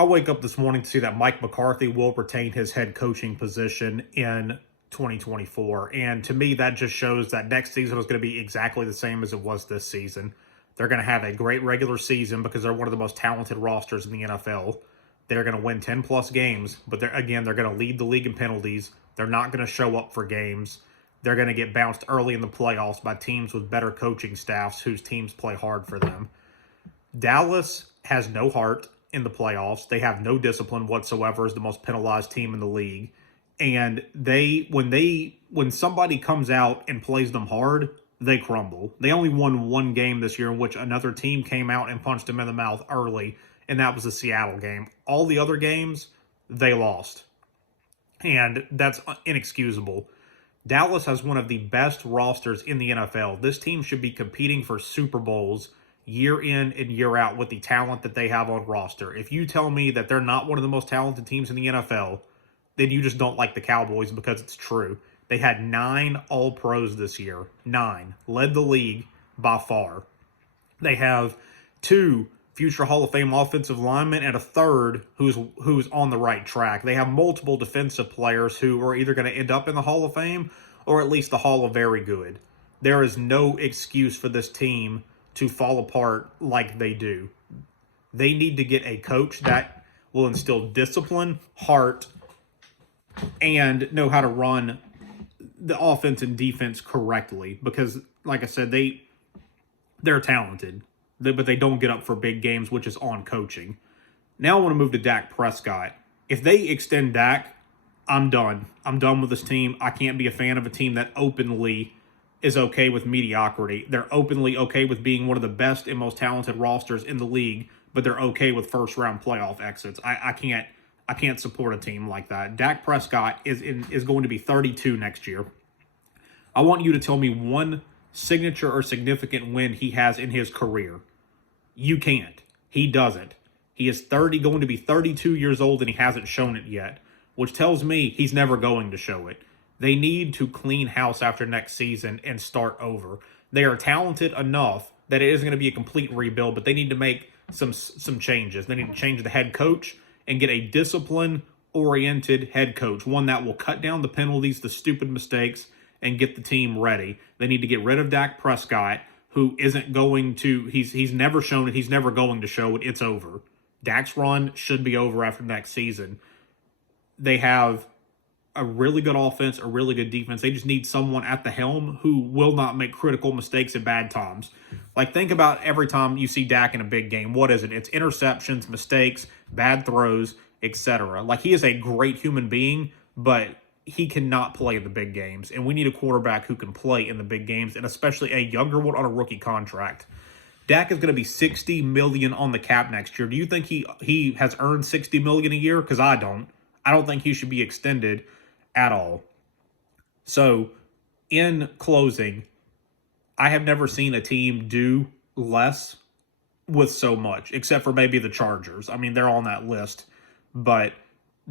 I wake up this morning to see that Mike McCarthy will retain his head coaching position in 2024. And to me, that just shows that next season is going to be exactly the same as it was this season. They're going to have a great regular season because they're one of the most talented rosters in the NFL. They're going to win 10 plus games, but they're going to lead the league in penalties. They're not going to show up for games. They're going to get bounced early in the playoffs by teams with better coaching staffs whose teams play hard for them. Dallas has no heart in the playoffs. They have no discipline whatsoever as the most penalized team in the league. And when somebody comes out and plays them hard, they crumble. They only won one game this year in which another team came out and punched them in the mouth early, and that was the Seattle game. All the other games, they lost. And that's inexcusable. Dallas has one of the best rosters in the NFL. This team should be competing for Super Bowls year in and year out with the talent that they have on roster. If you tell me that they're not one of the most talented teams in the NFL, then you just don't like the Cowboys because it's true. They had 9 All-Pros this year. 9. Led the league by far. They have 2 future Hall of Fame offensive linemen and a third who's on the right track. They have multiple defensive players who are either going to end up in the Hall of Fame or at least the Hall of Very Good. There is no excuse for this team to fall apart like they do. They need to get a coach that will instill discipline, heart, and know how to run the offense and defense correctly. Because, like I said, they're talented, but they don't get up for big games, which is on coaching. Now I want to move to Dak Prescott. If they extend Dak, I'm done. I'm done with this team. I can't be a fan of a team that openly is okay with mediocrity. They're openly okay with being one of the best and most talented rosters in the league, but they're okay with first-round playoff exits. I can't support a team like that. Dak Prescott is going to be 32 next year. I want you to tell me one signature or significant win he has in his career. You can't. He doesn't. He is going to be 32 years old, and he hasn't shown it yet, which tells me he's never going to show it. They need to clean house after next season and start over. They are talented enough that it isn't going to be a complete rebuild, but they need to make some changes. They need to change the head coach and get a discipline-oriented head coach, one that will cut down the penalties, the stupid mistakes, and get the team ready. They need to get rid of Dak Prescott, who isn't going to, he's never shown it, he's never going to show it, it's over. Dak's run should be over after next season. They have a really good offense, a really good defense. They just need someone at the helm who will not make critical mistakes at bad times. Like, think about every time you see Dak in a big game. What is it? It's interceptions, mistakes, bad throws, etc. Like, he is a great human being, but he cannot play in the big games. And we need a quarterback who can play in the big games, and especially a younger one on a rookie contract. Dak is going to be $60 million on the cap next year. Do you think he has earned $60 million a year? Because I don't. I don't think he should be extended at all. So, in closing, I have never seen a team do less with so much, except for maybe the Chargers. I mean, they're on that list. But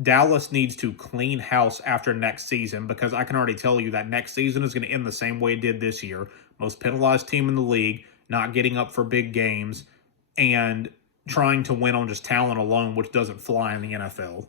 Dallas needs to clean house after next season, because I can already tell you that next season is going to end the same way it did this year. Most penalized team in the league, not getting up for big games, and trying to win on just talent alone, which doesn't fly in the NFL.